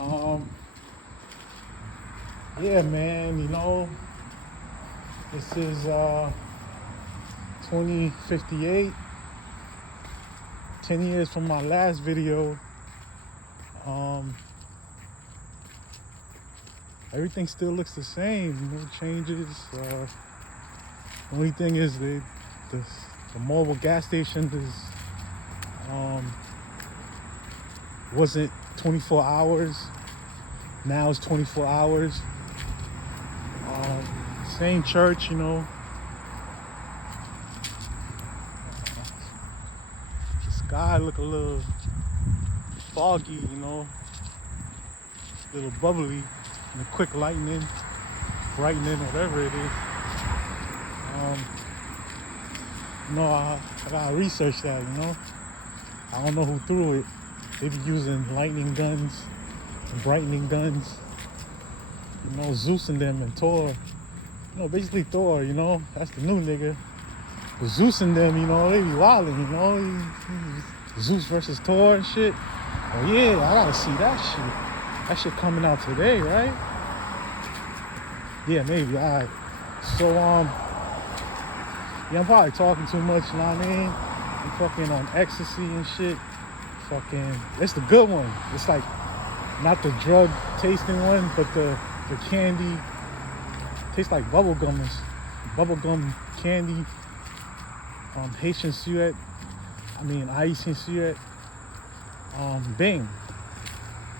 Um, yeah, man, this is 2058, 10 years from my last video. Everything still looks the same, no changes. Only thing is the mobile gas station wasn't 24 hours. Now it's 24 hours. Same church, The sky look a little foggy, a little bubbly, and a quick lightning, brightening, whatever it is. I gotta research that, I don't know who threw it. They be using lightning guns and brightening guns. Zeus and them and Thor. Basically Thor, that's the new nigga. But Zeus and them, they be wildin', Zeus versus Thor and shit. Oh yeah, I gotta see that shit. That shit coming out today, right? Yeah, maybe. Alright. So I'm probably talking too much, you know what I mean? I'm fucking on ecstasy and shit. It's the good one. It's like not the drug tasting one, but the candy. Tastes like bubblegum candy. Haitian suet. Haitian suet. Bing.